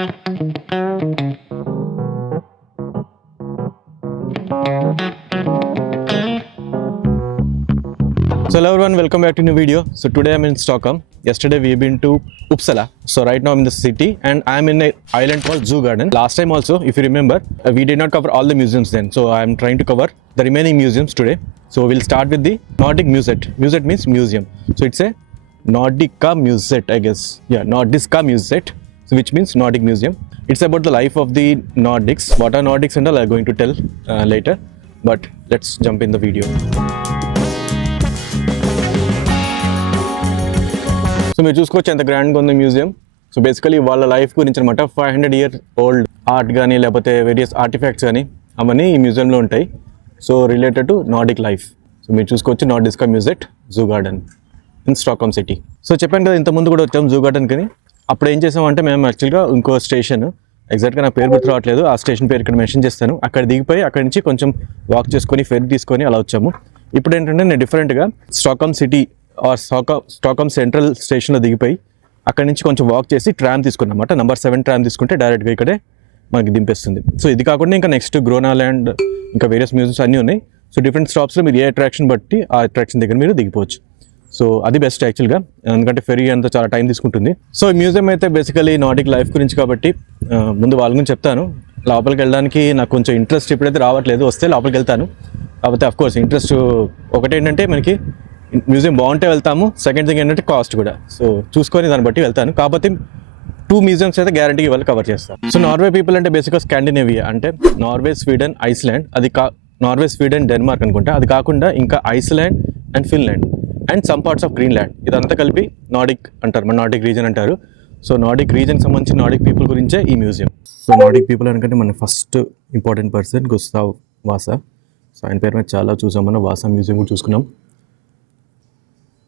So hello everyone, welcome back to new video. So today I'm in Stockholm. Yesterday we've been to Uppsala. So right now I'm in the city and I'm in an island called Zoo Garden. Last time also, if you remember, we did not cover all the museums then. So I'm trying to cover the remaining museums today. So we'll start with the Nordic Museet. Museet means museum. So it's a Nordica Museet, I guess. Yeah, Nordiska Museet, so which means Nordic Museum. It's about the life of the Nordics. What are Nordics and all I'm going to tell later. But let's jump in the video. So మీరు చూసుకోవచ్చు ఎంత గ్రాండ్గా ఉంది museum. So basically వాళ్ళ life గురించి అనమాట. 500 years old art కానీ లేకపోతే వేరియస్ ఆర్టిఫాక్ట్స్ కానీ అవన్నీ ఈ మ్యూజియంలో ఉంటాయి. So related to Nordic life. So మీరు చూసుకోవచ్చు Nordiska Museet zoo garden in Stockholm city. So చెప్పాను కదా ఇంతకుముందు కూడా వచ్చాం జూ గార్డెన్కి. అప్పుడు ఏం చేసామంటే మేము యాక్చువల్గా ఇంకో స్టేషన్, ఎగ్జాక్ట్గా నా పేరు గుర్తు రావట్లేదు, ఆ స్టేషన్ పేరు ఇక్కడ మెన్షన్ చేస్తాను. అక్కడ దిగిపోయి అక్కడి నుంచి కొంచెం వాక్ చేసుకొని ఫెరీ తీసుకొని అలా వచ్చాము. ఇప్పుడు ఏంటంటే నేను డిఫరెంట్గా స్టాక్హోమ్ సిటీ స్టాక్హోమ్ సెంట్రల్ స్టేషన్లో దిగిపోయి అక్కడి నుంచి కొంచెం వాక్ చేసి ట్రామ్ తీసుకున్నమాట. నెంబర్ 7 ట్రామ్ తీసుకుంటే డైరెక్ట్గా ఇక్కడే మనకి దింపేస్తుంది. సో ఇది కాకుండా ఇంకా నెక్స్ట్ గ్రోనాల్యాండ్ ఇంకా వేరియస్ మ్యూజియంస్ అన్నీ ఉన్నాయి. సో డిఫరెంట్ స్టాప్స్లో మీరు ఏ అట్రాక్షన్ బట్టి ఆ అట్రాక్షన్ దగ్గర మీరు దిగిపోవచ్చు. సో అది బెస్ట్ యాక్చువల్గా, ఎందుకంటే ఫెరీ అంతా చాలా టైం తీసుకుంటుంది. సో ఈ మ్యూజియం అయితే బేసికలీ నార్డిక్ లైఫ్ గురించి కాబట్టి ముందు వాళ్ళ గురించి చెప్తాను. లోపలికి వెళ్ళడానికి నాకు కొంచెం ఇంట్రెస్ట్ ఇప్పుడైతే రావట్లేదు, వస్తే లోపలికి వెళ్తాను. కాకపోతే అఫ్కోర్స్ ఇంట్రెస్ట్ ఒకటేంటంటే మనకి మ్యూజియం బాగుంటే వెళ్తాము, సెకండ్ థింగ్ ఏంటంటే కాస్ట్ కూడా. సో చూసుకొని దాన్ని బట్టి వెళ్తాను. కాకపోతే 2 మ్యూజియంస్ అయితే గ్యారంటీ వాళ్ళు కవర్ చేస్తారు. సో నార్వే పీపుల్ అంటే బేసిక్గా స్కాండినేవియా అంటే Norway, Sweden, Iceland, Norway, Sweden, Denmark అనుకుంటా. అది కాకుండా ఇంకా Iceland and Finland and some parts of Greenland, ఇదంతా కలిపి నార్డిక్ అంటారు, మన నార్డిక్ రీజన్ అంటారు. సో నార్డిక్ రీజన్కి సంబంధించిన నార్డిక్ పీపుల్ గురించే ఈ మ్యూజియం. సో నార్డిక్ పీపుల్ అనుకంటే మన first important person Gustav వాసా. So ఆయన పేరు మీద చాలా చూసాం, మనం వాసా మ్యూజియం కూడా చూసుకున్నాం.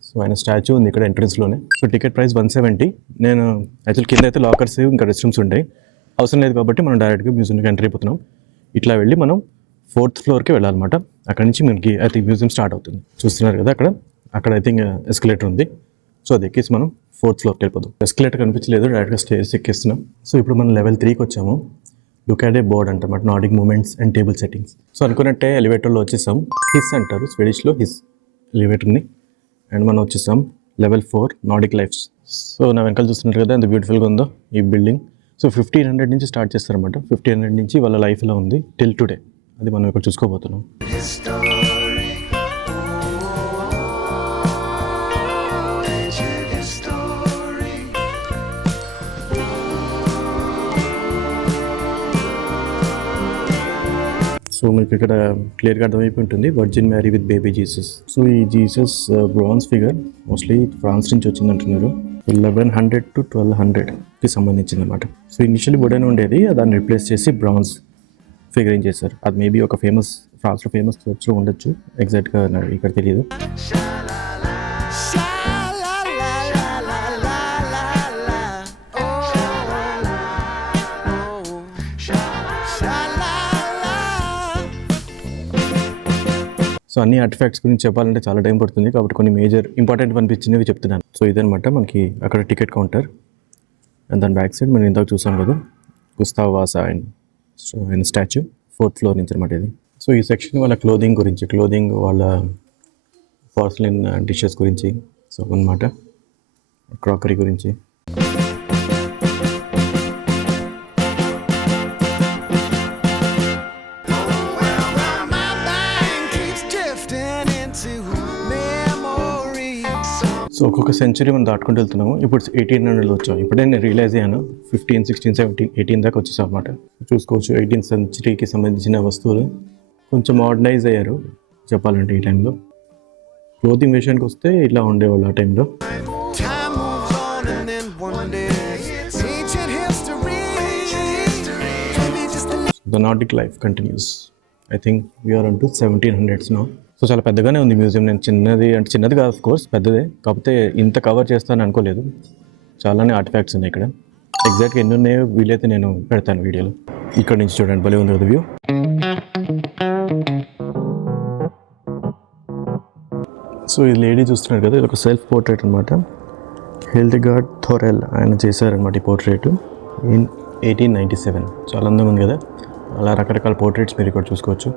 సో ఆయన స్టాచ్యూ ఉంది ఇక్కడ ఎంట్రన్స్లోనే. So ticket price 170. నేను యాక్చువల్ కింద అయితే లాకర్స్ ఇంకా రెస్ట్ రూమ్స్ ఉంటాయి, అవసరం లేదు కాబట్టి మనం డైరెక్ట్గా మ్యూజియంకి ఎంటర్ అయిపోతున్నాం. ఇట్లా వెళ్ళి మనం 4th ఫ్లోర్కి వెళ్ళాలన్నమాట. అక్కడ నుంచి మనకి అయితే మ్యూజియం స్టార్ట్ అవుతుంది. చూస్తున్నారు కదా అక్కడ అయితే ఇంకా ఎస్కలేటర్ ఉంది. సో అది ఎక్కేసి మనం 4th ఫ్లోర్కి వెళ్ళిపోతాం. ఎస్కలేటర్ కనిపించలేదు, డైరెక్ట్గా స్టేర్స్ ఎక్కేస్తున్నాం. సో ఇప్పుడు మనం లెవెల్ 3కి వచ్చాము. లుక్ అట్ ఏ బోర్డ్ అంటమాట, Nordic moments and table settings. So అనుకున్నట్టే ఎలివేటర్లో వచ్చేసాం. హిస్ అంటారు స్వీడిష్లో, హిస్ ఎలివేటర్ని. అండ్ మనం వచ్చేసాం లెవెల్ 4 నార్డిక్ లైఫ్స్. సో నా వెనకాల చూస్తున్నారు కదా ఎంత బ్యూటిఫుల్గా ఉందో ఈ బిల్డింగ్. సో 1500 నుంచి స్టార్ట్ చేస్తారన్నమాట. 1500 నుంచి వాళ్ళ లైఫ్లో ఉంది టిల్ టుడే. అది మనం ఇక్కడ చూసుకోబోతున్నాం. సో మీకు ఇక్కడ క్లియర్గా అర్థమైపోయి ఉంటుంది, virgin Mary with baby Jesus. So ఈ Jesus bronze figure mostly France నుంచి వచ్చింది అంటున్నారు. 1100 to 1200కి సంబంధించింది అనమాట. సో ఇనిషియల్లీ వుడెన్ ఉండేది, దాన్ని రిప్లేస్ చేసి బ్రాంజ్ ఫిగర్ ఏం చేశారు. అది మేబీ ఒక ఫ్రాన్స్లో ఫేమస్ చర్చ్లో ఉండొచ్చు, ఎగ్జాక్ట్గా ఇక్కడ తెలియదు. సో అన్ని ఆర్టిఫాక్ట్స్ గురించి చెప్పాలంటే చాలా టైం పడుతుంది, కాబట్టి కొన్ని మేజర్ ఇంపార్టెంట్ అనిపించినవి చెప్తున్నాను. సో ఇదనమాట మనకి అక్కడ టికెట్ కౌంటర్. అండ్ దాని బ్యాక్ సైడ్ మనం ఇందాక చూసాం కదా గుస్తావ్ వాసా అండ్ సో ఆయన స్టాచ్యూ 4th ఫ్లోర్ నుంచి అనమాట ఇది. సో ఈ సెక్షన్ వాళ్ళ క్లోదింగ్ గురించి, వాళ్ళ పోర్సిలిన్ డిషెస్ గురించి, సో అనమాట క్రాకరీ గురించి. సో ఒక్కొక్క సెంచరీ మనం దాటుకుంటూ వెళ్తున్నాము. ఇప్పుడు 1800లో వచ్చాం. ఇప్పుడే నేను రియలైజ్ అయ్యాను 15, 16, 17, 18 దాకా వచ్చేసాం అనమాట. చూసుకోవచ్చు 18th సెంచరీకి సంబంధించిన వస్తువులు కొంచెం మోడర్నైజ్ అయ్యారు చెప్పాలంటే ఈ టైంలో. క్లోతింగ్ విషయానికి వస్తే ఇట్లా ఉండేవాళ్ళు ఆ టైంలో. The Nordic life continues. I think we are on to 1700s now. So చాలా పెద్దగానే ఉంది మ్యూజియం. నేను చిన్నది కాదు, ఆఫ్ కోర్స్ పెద్దదే, కాకపోతే ఇంత కవర్ చేస్తాను అనుకోలేదు. చాలానే ఆర్టిఫాక్ట్స్ ఉన్నాయి ఇక్కడ. ఎగ్జాక్ట్గా ఎన్ని ఉన్నాయో వీలైతే నేను పెడతాను వీడియోలో. ఇక్కడ నుంచి చూడండి, భలే ఉంది కదా వ్యూ. సో ఈ లేడీ చూస్తున్నారు కదా, ఇది ఒక సెల్ఫ్ పోర్ట్రేట్ అనమాట. హిల్డిగార్డ్ థోరెల్ ఆయన చేశారనమాట ఈ పోర్ట్రేట్. 1897. చాలా అందంగా ఉంది కదా. అలా రకరకాల పోర్ట్రేట్స్ మీరు ఇక్కడ చూసుకోవచ్చు.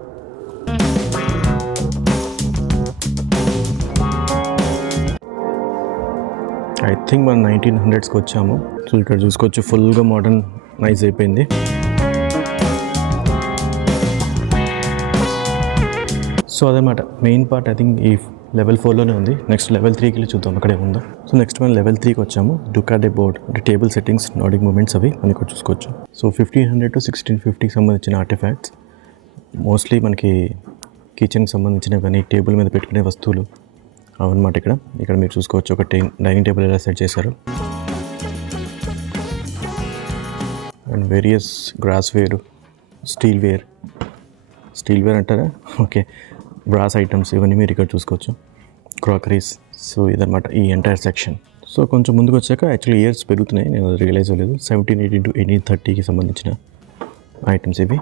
ఐ థింక్ మనం 1900స్కి వచ్చాము. సో ఇక్కడ చూసుకోవచ్చు ఫుల్గా మోడర్నైజ్ అయిపోయింది. సో అదనమాట మెయిన్ పార్ట్. ఐ థింక్ ఈ లెవెల్ 4లోనే ఉంది. నెక్స్ట్ లెవెల్ 3కి చూద్దాం అక్కడే ఉందా. సో నెక్స్ట్ మనం లెవెల్ 3కి వచ్చాము. డుకాడే బోర్డ్ అంటే టేబుల్ సెట్టింగ్స్, నార్డిక్ మూమెంట్స్ అవి మనం ఇక్కడ చూసుకోవచ్చు. సో 1500 to 1650కి సంబంధించిన ఆర్టిఫాక్ట్స్, మోస్ట్లీ మనకి కిచెన్కి సంబంధించినవి కానీ టేబుల్ మీద పెట్టుకునే వస్తువులు అవన్నమాట. ఇక్కడ మీరు చూసుకోవచ్చు ఒక డైనింగ్ టేబుల్ ఎలా సెట్ చేశారు. And various glassware, steel ware అంటారా, ఓకే, బ్రాస్ ఐటమ్స్ ఇవన్నీ మీరు ఇక్కడ చూసుకోవచ్చు. క్రాకరీస్. సో ఇదన్నమాట ఈ ఎంటైర్ సెక్షన్. సో కొంచెం ముందుకు వచ్చాక యాక్చువల్లీ ఇయర్స్ పెరుగుతున్నాయి, నేను రియలైజ్ అవ్వలేదు. 1718 to 1830కి సంబంధించిన ఐటమ్స్ ఇవి.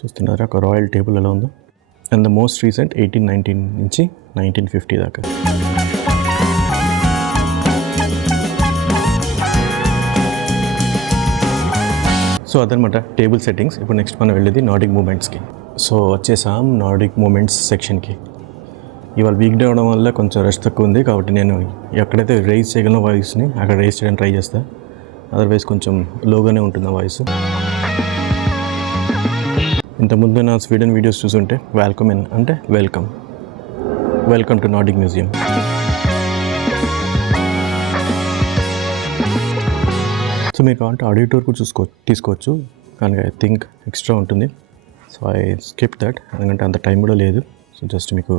చూస్తున్నారా ఒక రాయల్ టేబుల్ ఎలా ఉందో. అండ్ ద మోస్ట్ రీసెంట్ 1819 నుంచి 1950 దాకా. సో అదనమాట టేబుల్ సెట్టింగ్స్. ఇప్పుడు నెక్స్ట్ మనం వెళ్ళేది నార్డిక్ మూమెంట్స్కి. సో వచ్చేసాం నార్డిక్ మూమెంట్స్ సెక్షన్కి. ఇవాళ వీక్ డే అవడం వల్ల కొంచెం రష్ తక్కువ ఉంది, కాబట్టి నేను ఎక్కడైతే రైజ్ చేయగలను వాయిస్ని అక్కడ రైజ్ చేయడానికి ట్రై చేస్తాను. అదర్వైజ్ కొంచెం లోగానే ఉంటుంది వాయిస్. ఇంతకుముందు నా స్వీడన్ వీడియోస్ చూసుంటే welcome to Nordic museum. So మీకు కావాలంటే ఆడియో టూర్ కూడా తీసుకోవచ్చు, కానీ ఐ థింక్ ఎక్స్ట్రా ఉంటుంది. సో ఐ స్కిప్ దట్, ఎందుకంటే అంత టైం కూడా లేదు. సో జస్ట్ మీకు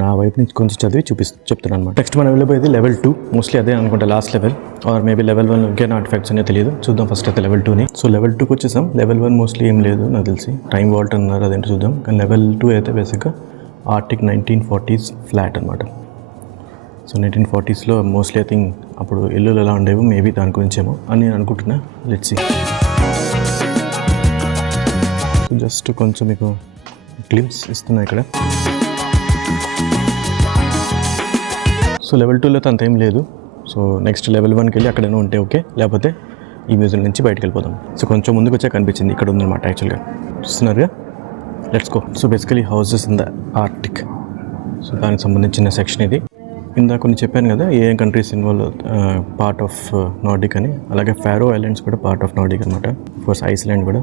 నా వైపు నుంచి కొంచెం చదివి చెప్తున్నాను అనమాట. నెక్స్ట్ మనం వెళ్ళిపోయేది లెవెల్ 2. మోస్ట్లీ అదే అనుకుంటా last level, or maybe level 1 ఇంకేనా ఆర్టిఫాక్ట్స్ అనేది తెలియదు. చూద్దాం ఫస్ట్ అయితే లెవెల్ 2ని. సో లెవెల్ 2కి వచ్చేసాం. లెవెల్ 1 మోస్ట్లీ ఏం లేదు నాకు తెలిసి, టైం వాల్ట్ అన్నారు, అదేంటో చూద్దాం. కానీ లెవెల్ 2 అయితే బేసిక్గా ఆర్టిక్ 1940s ఫ్లాట్ అనమాట. సో 1940స్లో మోస్ట్లీ ఐ థింక్ అప్పుడు ఇల్లులు ఎలా ఉండేవి, మేబీ దాని గురించేమో అని నేను అనుకుంటున్నా. Let's see. జస్ట్ కొంచెం మీకు గ్లింప్స్ ఇస్తున్నా ఇక్కడ. సో లెవెల్ 2లో అంత ఏం లేదు. సో నెక్స్ట్ లెవెల్ 1కి వెళ్ళి అక్కడైనా ఉంటే ఓకే, లేకపోతే ఈ మ్యూజియం నుంచి బయటకు వెళ్ళిపోతాం. సో కొంచెం ముందుకు వచ్చాక కనిపించింది ఇక్కడ ఉందన్నమాట యాక్చువల్గా. చూస్తున్నారుగా, let's go. So basically houses in the arctic. So దానికి సంబంధించిన సెక్షన్ ఇది. ఇందాక కొన్ని చెప్పాను కదా ఏ countries involve part of Nordic అని, అలాగే ఫారో ఐలాండ్స్ కూడా పార్ట్ ఆఫ్ నార్డిక్ అనమాట. కోర్స్ ఐస్లాండ్ కూడా.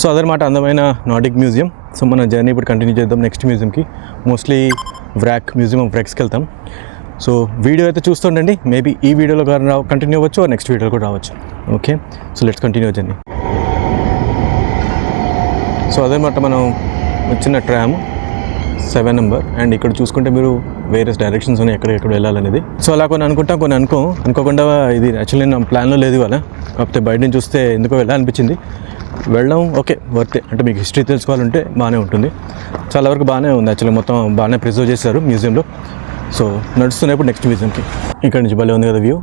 సో అదనమాట అందమైన నార్డిక్ మ్యూజియం. సో మన జర్నీ ఇప్పుడు కంటిన్యూ చేద్దాం నెక్స్ట్ మ్యూజియంకి. మోస్ట్లీ మ్యూజియం ఆఫ్ వ్రాక్స్కి వెళ్తాం. సో వీడియో అయితే చూస్తుండండి, మేబీ ఈ వీడియోలో కంటిన్యూ అవ్వచ్చు, నెక్స్ట్ వీడియోలో కూడా రావచ్చు. Okay, so let's continue journey. So అదనమాట మనం వచ్చిన ట్రామ్ 7 నెంబర్. అండ్ ఇక్కడ చూసుకుంటే మీరు వేరియస్ డైరెక్షన్స్ ఉన్నాయి ఎక్కడెక్కడ వెళ్ళాలనేది. సో అలా కొన్ని అనుకోకుండా ఇది యాక్చువల్లీ నా ప్లాన్లో లేదు ఇవాళ, కాకపోతే బయట నుంచి చూస్తే ఎందుకో వెళ్ళాలనిపించింది. వెళ్ళడం ఓకే వర్తే, అంటే మీకు హిస్టరీ తెలుసుకోవాలంటే బాగానే ఉంటుంది. చాలా వరకు బాగానే ఉంది యాక్చువల్లీ, మొత్తం బాగానే ప్రిజర్వ్ చేశారు మ్యూజియంలో. సో నడుస్తున్నప్పుడు నెక్స్ట్ మ్యూజియంకి. ఇక్కడ నుంచి భలే ఉంది కదా వ్యూ.